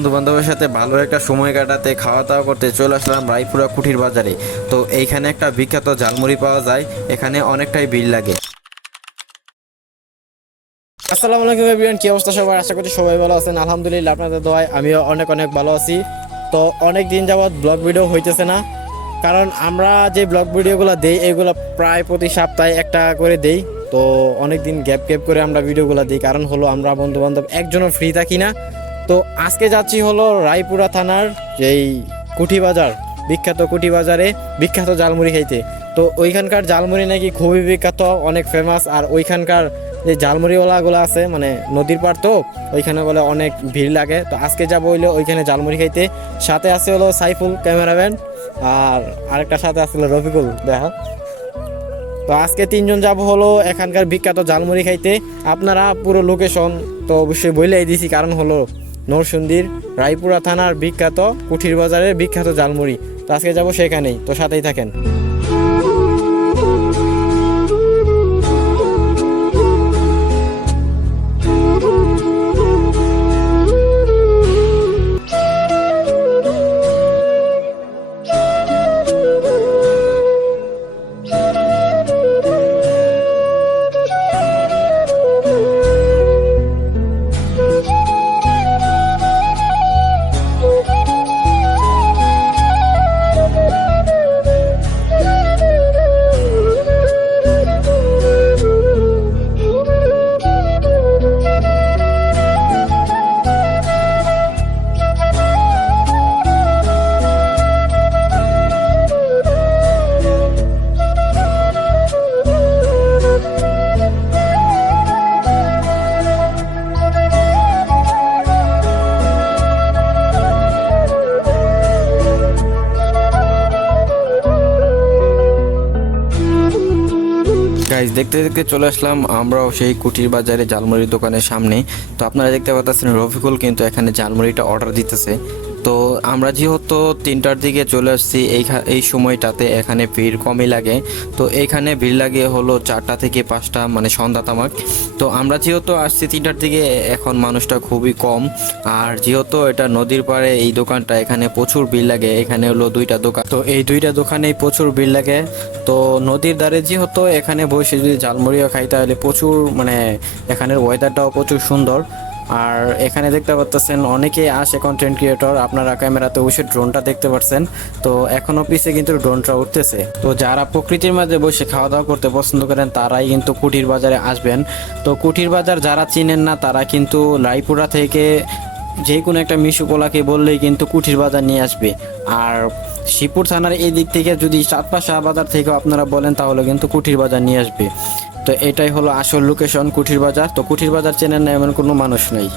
বন্ধু বান্ধবের সাথে ভালো একটা সময় কাটাতে খাওয়া দাওয়া করতে চলে আসলাম রায়পুরা কুঠির বাজারে। তো এইখানে একটা বিখ্যাত ঝালমুড়ি পাওয়া যায়, এখানে অনেকটাই ভিড় লাগে। আসসালামু আলাইকুম এভরিওয়ান, কি অবস্থা সবার? আশা করছি সবাই ভালো আছেন। আলহামদুলিল্লাহ, আপনাদের দোয়ায় আমিও অনেক অনেক ভালো আছি। তো অনেক দিন যাবৎ ব্লগ ভিডিও হইতেছে না, কারণ আমরা যে ব্লগ ভিডিওগুলো দেই, এগুলো প্রায় প্রতি সপ্তাহে একটা করে দেই। তো অনেক দিন গ্যাপ গ্যাপ করে আমরা ভিডিওগুলো দিই, কারণ হলো আমরা বন্ধু বান্ধব একজনও ফ্রি থাকি না। তো আজকে যাচ্ছি হলো রায়পুরা থানার যেই কুঠি বাজার বিখ্যাত কুঠি বাজারে বিখ্যাত জালমুড়ি খাইতে। তো ওইখানকার জালমুড়ি নাকি খুবই বিখ্যাত, অনেক ফেমাস আর ওইখানকার যে জালমুড়িওয়ালাগুলো আছে মানে নদীর পার তো, ওইখানে বলে অনেক ভিড় লাগে। তো আজকে যাব হইল ওইখানে জালমুড়ি খাইতে। সাথে আছে হলো সাইফুল ক্যামেরাম্যান, আর আরেকটা সাথে আসলে রফিকুল, দেখা। তো আজকে তিনজন যাব হলো এখানকার বিখ্যাত ঝালমুড়ি খাইতে। আপনারা পুরো লোকেশন তো অবশ্যই বলেই দিছি, কারণ হলো নরসুন্দির, রায়পুরা থানার বিখ্যাত কুঠির বাজারের বিখ্যাত জালমুড়ি তো আজকে যাব সেখানেই, তো সাথেই থাকেন। গাইজ দেখতে দেখতে চলে আসলাম আমরাও সেই কুটির বাজারে ঝালমুড়ির দোকানের সামনে। তো আপনারা দেখতে পাচ্ছেন রফিকুল কিন্তু এখানে ঝালমুড়িটা অর্ডার দিতেছে। তো আমরা যেহেতু তিনটার দিকে চলে আসছি, এই এই সময়টাতে এখানে ভিড় কমই লাগে। তো এইখানে ভিড় লাগে হলো চারটা থেকে পাঁচটা মানে সন্ধ্যা তামাক। তো আমরা যেহেতু আসছি তিনটার দিকে, এখন মানুষটা খুবই কম। আর যেহেতু এটা নদীর পাড়ে, এই দোকানটা, এখানে প্রচুর ভিড় লাগে। এখানে হলো দুইটা দোকান। তো এই দুইটা দোকানেই প্রচুর ভিড় লাগে। তো নদীর ধারে যেহেতু এখানে বসে যদি ঝালমুড়িও খাই, তাহলে প্রচুর মানে এখানের ওয়েদারটাও প্রচুর সুন্দর। আর এখানে দেখতে পাচ্ছেন অনেকেই আসে কন্টেন্ট ক্রিয়েটর আপনারা ক্যামেরাতে বসে ড্রোনটা দেখতে পাচ্ছেন তো এখনও পিছে কিন্তু ড্রোনটা উঠতেছে। তো যারা প্রকৃতির মাঝে বসে খাওয়া দাওয়া করতে পছন্দ করেন, তারাই কিন্তু কুটির বাজারে আসবেন। তো কুটির বাজার যারা চিনেন না, তারা কিন্তু রায়পুরা থেকে যে কোনো একটা মিশু পোলাকে বললেই কিন্তু কুঠির বাজার নিয়ে আসবে। আর শিবপুর থানার এই দিক থেকে যদি চাঁদপা বাজার থেকেও আপনারা বলেন, তাহলে কিন্তু কুঠির বাজার নিয়ে আসবে। তো এটাই হলো আসল লোকেশন কুঠির বাজার তো কুঠির বাজার চেনেন না এমন কোনো মানুষ নেই।